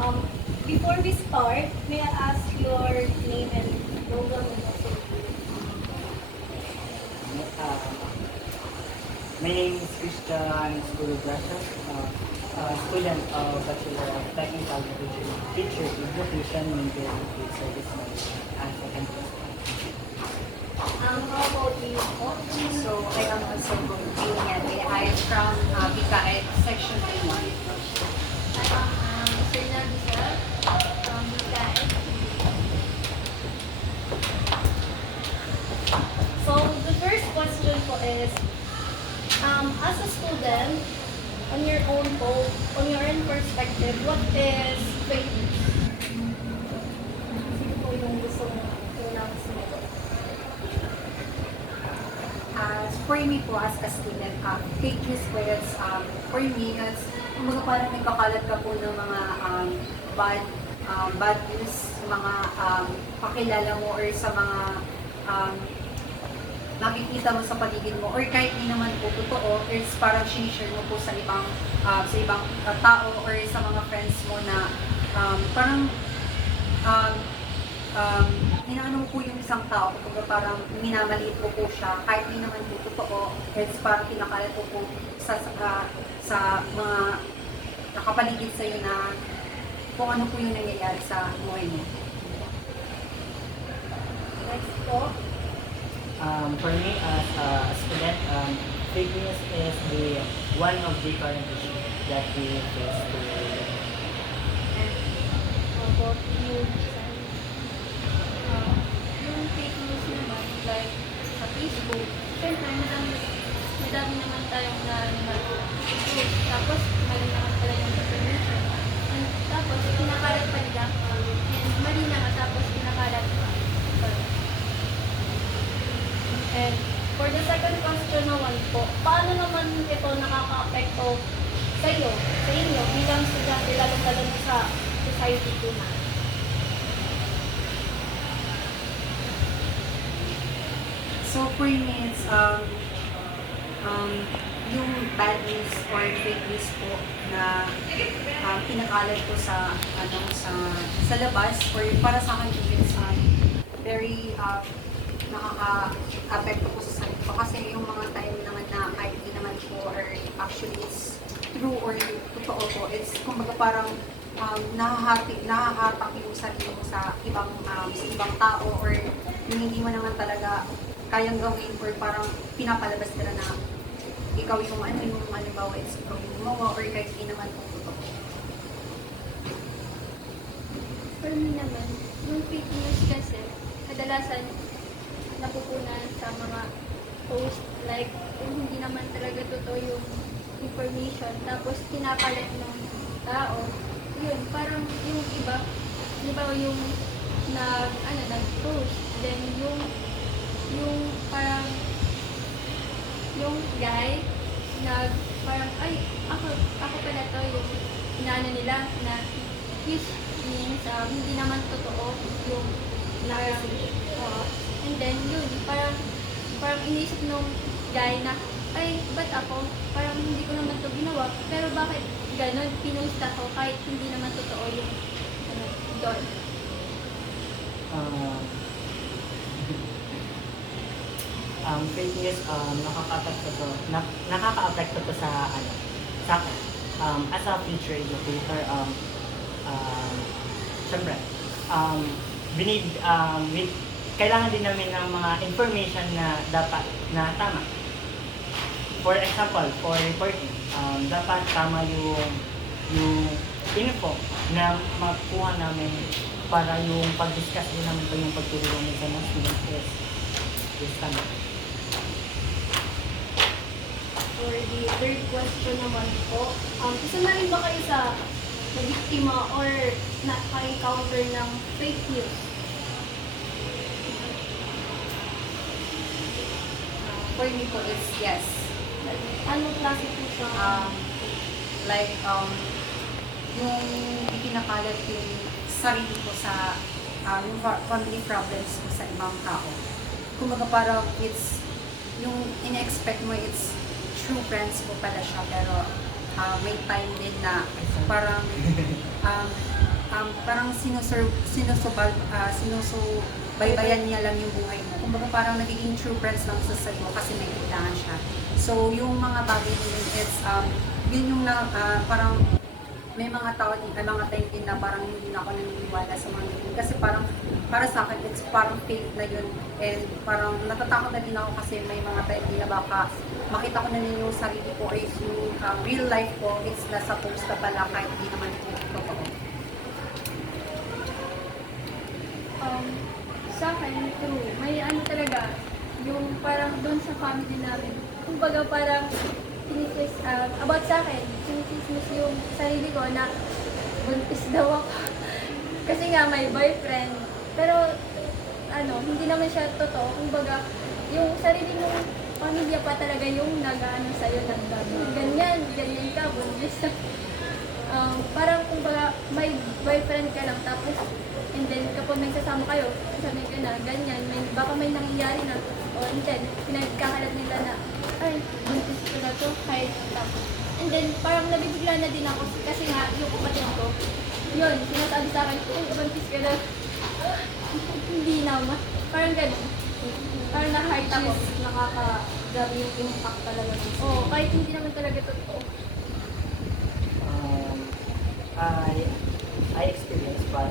Um, Before we start, may I ask your name and program and also Uh, my name is Christian Sculograsa, student of Bachelor of Technical Teacher Education, major in Field Service Management and second class. how about you? So I am also going to I am from BKI Section 1. I am Serna Giselle from BKS. So the first question po is, as a student, on your own perspective, what is fake news? Sino po yung gusto mo unang sumagot? For me po as a student, fake news po is, for me, as kumbaga parang nagkakalat ka po ng mga bad news, mga pakilala mo or sa mga nakikita mo sa paligid mo or kahit di naman po totoo, is parang sinishare mo po sa ibang tao or sa mga friends mo na parang inaano mo po yung isang tao, kumbaga parang minamaliit mo po siya, kahit di naman po totoo, it's parang kinakalat po po sa mga nakapaligid sa'yo na kung ano po yung nangyayari sa buhay mo. Next po. For me as a student, fake news is the one of the current issues that we face today. How about you, Giselle? Yung fake news naman, like sa Facebook, syempre madami naman tayong na-post. Tapos mali naman pala yung information. And tapos pinakalat pa nila. And mali naman tapos pinakalat pa. And for the second question naman po, paano naman ito nakaka-apekto sa inyo bilang estudyante, lalo-lalo na sa society po na? So for me, it's yung bad news or fake news po na pinakalat ko sa sa labas or para sa akin it's very nakaka-apekto po sa sarili ko kasi yung mga time naman na kahit di naman po or actually it's true or totoo po, it's kumbaga parang nahahatak yung sarili mo sa ibang tao or yung hindi mo naman talaga kayang gawin or parang pinapalabas nila na ikaw yung halimbawa is ikaw yung gumawa or kahit di naman po totoo. For me naman, yung fake news kasi, kadalasan napupunan sa mga post, like kung hindi naman talaga totoo yung information, tapos pinapalit ng tao, yun, parang yung iba, yung nag-post, then yung parang, yung guy, parang, ay, ako pala to, yung inaano nila, na, which means, hindi naman totoo yung and then yun, parang inisip nung guy na, ay, ba't ako? Parang hindi ko naman to ginawa, pero bakit ganun, pinost ako kahit hindi naman totoo yung, doon. Fake news, nakaka-apekto to sa sa akin. As a future educator, syempre, kailangan din namin ng mga information na dapat na tama. For example, for reporting, dapat tama yung info na makuha namin para yung pag-discuss din namin pa yung pagtulong sa mga students is tama. For the third question naman po, isa na rin ba kayo sa nabiktima or na-encounter ng fake news? For me po, it's yes. Anong klase po siya? Yung ikinakalat yung sarili ko sa yung family problems ko sa ibang tao. Kumbaga parang it's yung in-expect mo it's true friends mo pala siya pero may time din na parang parang sinusubaybayan niya lang yung buhay mo. Kumbaga parang nagiging true friends lang sa sa'yo kasi may kailangan siya. So, yung mga bagay na yun, yun yung parang may mga tao din, mga time din na parang hindi na ako naniniwala sa mga ganyan. Kasi parang, para sa akin, it's parang fake na yun. And parang natatakot na din ako kasi may mga time din na baka makita ko na din yung sarili ko or yung real life ko, it's nasa post na pala kahit hindi naman ito totoo. Sa akin, true. May ano talaga, yung parang doon sa family namin. Kumbaga parang about sa akin, sinisismis yung sarili ko na buntis daw ako. Kasi nga may boyfriend. Pero hindi naman siya totoo. Kumbaga, yung sarili mong pamilya pa talaga yung nag-ano sa'yo ng ganyan ka, buntis. Parang kumbaga may boyfriend ka lang tapos and then kapag may sasama kayo, sabi ka na ganyan, baka may nangyayari na and then pinagkakalat nila na ay, buntis ko na to kahit tapos. And then parang nabibigla na din ako kasi nga yung kapatid ko, yun, sinasabi sa akin, uy, buntis ka na. Hindi naman. Parang ganun. Parang na-heart ako. Nakaka-grabe yung impact talaga. Oo, kahit hindi naman talaga totoo. I experienced but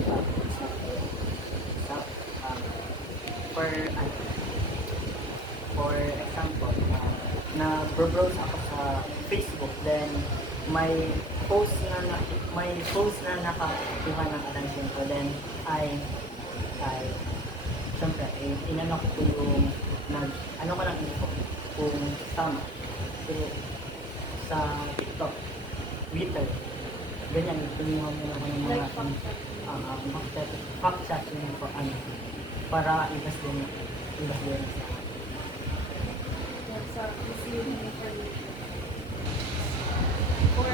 for example, na-browse ako sa Facebook, then may post na nakakuha ng attention ko, then syempre, inano ko yung ano ko lang info kung tama. So, sa TikTok, Twitter, ganyan, tumuha mo naman ng mga fact check yung para ibas din Sa receiving information. For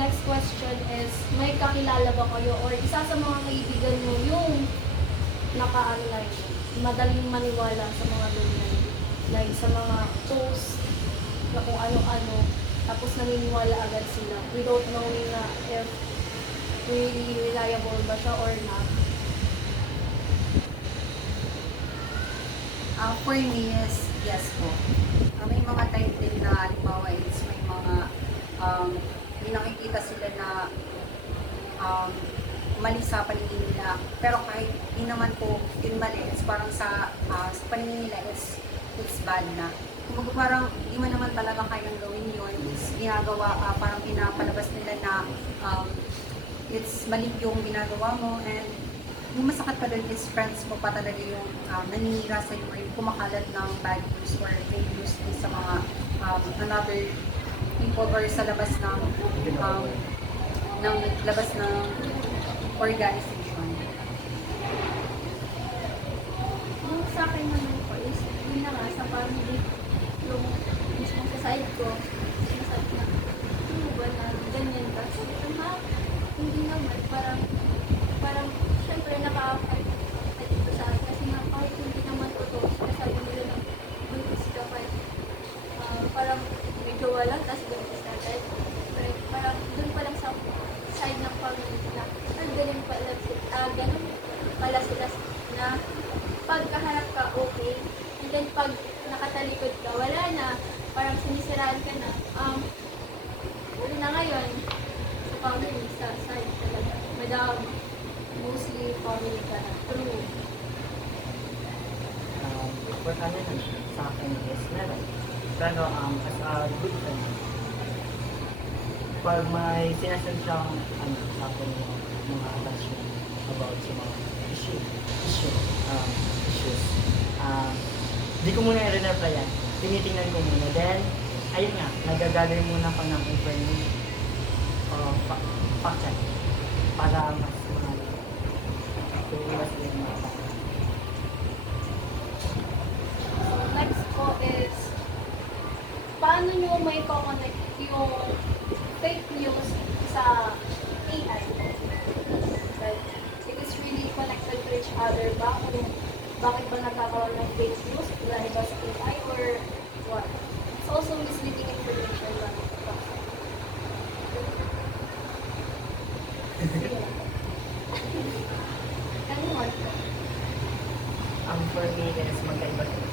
next question is, may kakilala ba kayo or isa sa mga kaibigan mo yung naka-online, madaling maniwala sa mga ganyan, like sa mga post na kung ano-ano, tapos naniniwala agad sila without knowing na if really reliable ba siya or not. For me, yes po. May mga time din na halimbawa is may mga may nakikita sila na mali sa paningin nila. Pero kahit di naman po yun mali, it's parang sa paningin nila it's bad na. Kumbaga parang di man naman talaga kayang gawin yun. It's ginagawa, parang pinapalabas nila na it's mali yung ginagawa mo, and yung masakit pa doon is friends mo pa talaga yung naninira sa iyo or yung kumakalat ng bad news or fake news din sa mga another people or sa labas ng labas ng organization. Yung sa akin naman po is, yun na nga, sa family, yung mismo sa side ko, sinasabi na, ano ba na, ganyan ba? Sabi ko, ha? Hindi naman, parang, syempre nakaka-affect ito sa akin, kasi nga, kahit hindi naman totoo, sinasabi nila na, buntis ka pa, parang medyo wala, tapos buntis ka, pero parang, dun pa lang sa side ng family na, ganun pala sila na pagkaharap ka, okay. And then pag nakatalikod ka, wala na. Parang sinisiraan ka na. Wala na ngayon sa family, sa side talaga. Madam, mostly family ka na. True. For sa akin is meron. Pero as a good friend, pag may sinasend siyang sa akin mga attachment about sa mga issues, di ko muna i-replyan, tinitingnan ko muna, then ayun nga, nagagather muna ako ng information fact check para mas tumiwas din mga Next po is, paano nyo may connect yung fake news sa AI? Like, it is really connected to each other ba? Kung bakit ba nagkakaroon ng fake news? Dahil ba sa AI or what? It's also misleading information ba? for me is magkaiba sila.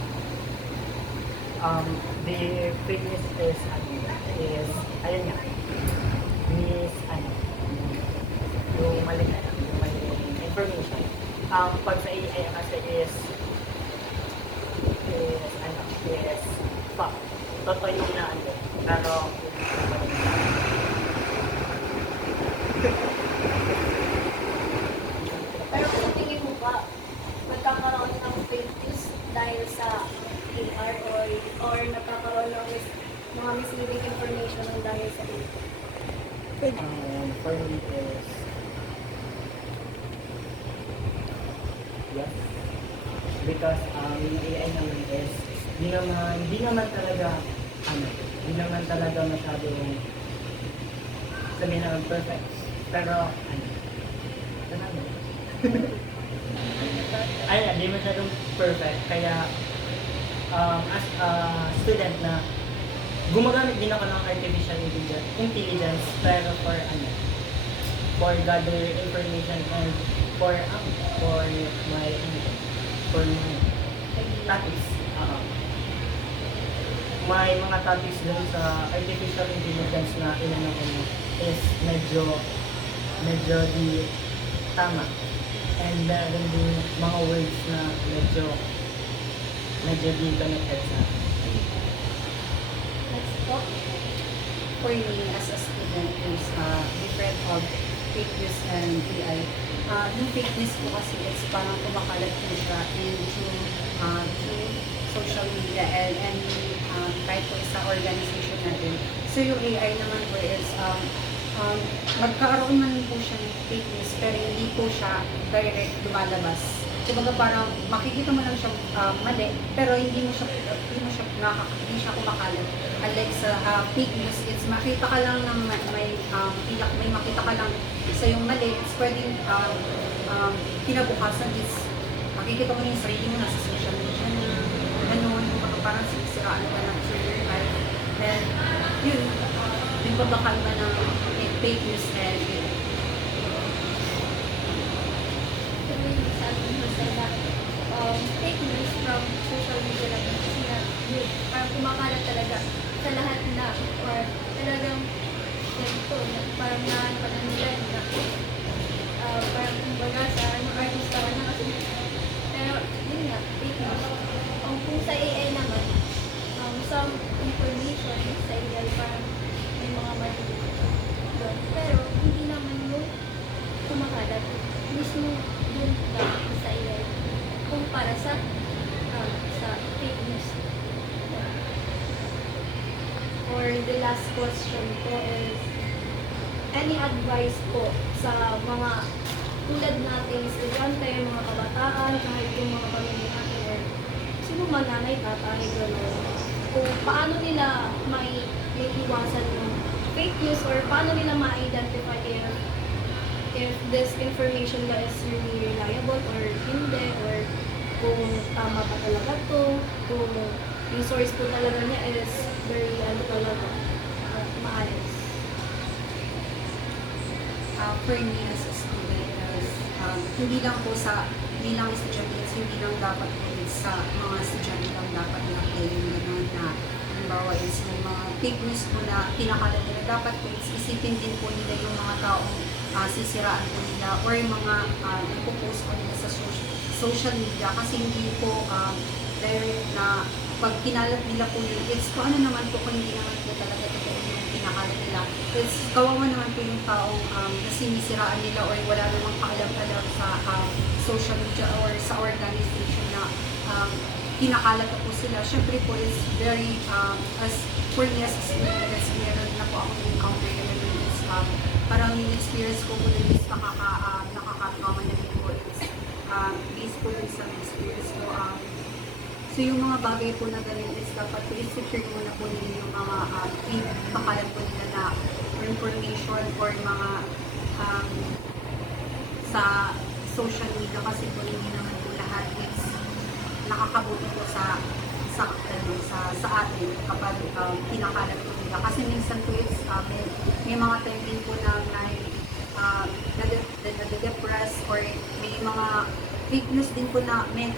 The fake news is, ayun nga, yung maling information. Pag sa AI kasi is fact. Totoo yung pero Pero kung tingin mo ba, magkakaroon ng fake news dahil sa AR or nagkakaroon ng mga misleading information ng dahil sa AI? for me is yes. Because yung AI naman is hindi naman talaga masyadong sabihin naman perfect. Pero hindi masyadong perfect. Kaya as a student na gumagamit din ako ng artificial intelligence pero for gather information and for my topics. May mga topics dun sa artificial intelligence na inano ko is medyo di tama. And meron din mga words na medyo di connected sa Next po. For me, as a student, is different of fake news and AI. Yung fake news po kasi is parang kumakalat po siya through social media and kahit po sa organization natin. So yung AI naman po is magkaroon man po siya ng fake news pero hindi po siya direct lumalabas. Kumbaga parang makikita mo lang siya mali pero hindi siya kumakalat. Unlike sa fake news, it's makita ka lang ng may makita ka lang sa yung mali, it's pwedeng kinabukasan is makikita mo yung sarili mo nasa social media na ganun, parang sinisiraan ka ng your life. And yun, yung pagkakaiba ng fake news and Pero yung sabi mo sa fake news from social media lang kasi nga parang kumakalat talaga sa lahat na or talagang ganito, parang naano nila na parang kumbaga sa artista ka na kasi pero yun nga, fake news. Kung sa AI naman, some information sa AI parang may mga mali doon. Pero hindi naman yung kumakalat mismo dun lang sa AI kumpara sa fake news. Or the last question po is, any advice po sa mga tulad nating estudyante, mga kabataan, kahit yung mga pamilya natin, or sino man nanay, tatay, gano'n, kung paano nila may iwasan yung fake news or paano nila ma-identify if this information ba is really reliable or hindi, or kung tama pa talaga to, kung yung source po talaga niya is very talaga maayos. For me as a student, hindi lang estudyante, hindi lang dapat po sa mga estudyante lang dapat na yung gano'n na halimbawa is may mga fake news po na pinakalat nila. Dapat po isipin din po nila yung mga taong sisiraan po nila or yung mga ipopost po nila sa social media kasi hindi po direct na pag kinalat nila po yun, it's kung ano naman po kung hindi naman po talaga totoo yung pinakalat nila. It's kawawa naman po yung taong sinisiraan nila or wala namang kaalam-alam sa social media or sa organization na pinakalat na po sila. Syempre po is very, as for me as a student, meron na po akong encounter na yun is parang yung experience ko po din is nakakatawa na rin po is based po din sa experience ko. So yung mga bagay po na ganun is dapat po i-secure muna po nila yung mga pakalat po nila na information or mga sa social media kasi po hindi naman po lahat is nakakabuti po sa atin kapag pinakalat po nila. Kasi minsan po it's, may mga time din po na nade-depress or may mga fake news din po na may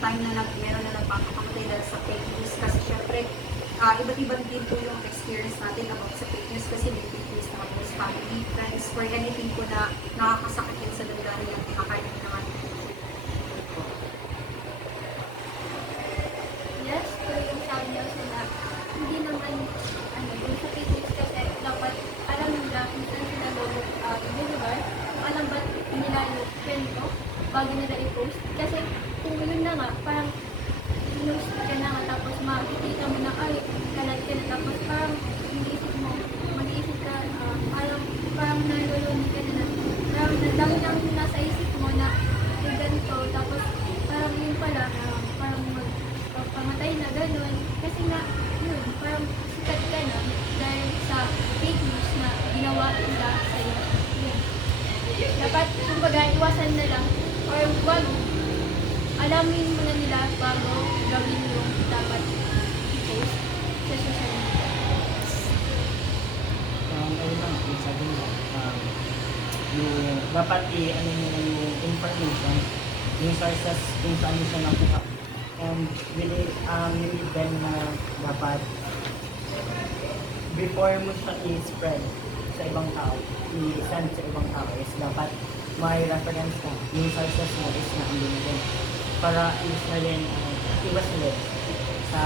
time na meron na nagpapakamatay dahil sa fake news kasi syempre iba't ibang din po yung experience natin about sa fake news kasi may fake news na po sa family, friends, or anything po na nakakasakit din sa damdamin ng nakakain naman. Yes, pero yung sabi niya na hindi naman, yung sa fake news kasi dapat alam nila kung saan sila deliver, kung alam ba nila yung kwento bago nila i-post. Kasi kung yun na nga, parang pinost ka na nga, tapos makikita mo na, ay, kalat ka na, tapos parang mag-iisip ka, parang nalulunod ka na, parang nandang lang nasa isip mo na, yung ganito, tapos parang yun pala, parang magpapamatay na gano'n, kasi nga, yun, parang sikat ka na, dahil sa fake news na ginawa nila sa'yo. Yun. Dapat, kumbaga, iwasan na lang, or wag, alamin mo na nila bago gawin yung dapat i-post sa social media. Ayun lang, yung sabi nila, yung dapat ano nila yung information, yung sources kung saan mo siya nakuha. And really, you need them na dapat before mo siya i-spread sa ibang tao, i-send sa ibang tao is dapat may reference ka. Yung sources mo is na andun din. Para iwas na rin, iwas na rin sa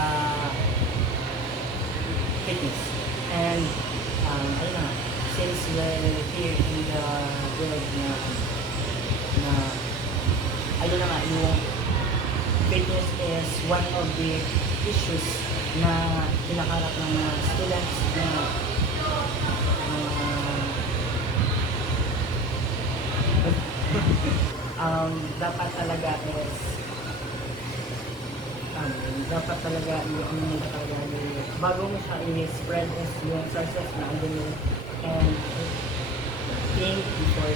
fitness. And, ayun na, since we're here in the world na ayun na nga, yung fitness is one of the issues na kinakarap ng mga students na dapat talaga is dapat talaga yung ano nila talaga yung bago mo siya i-spread is yung sources na andun yun and think before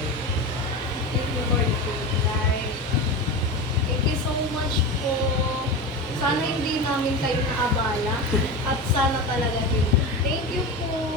Thank you for the live. Thank you so much po. Sana hindi namin kayo naabala at sana talaga hindi. Thank you po.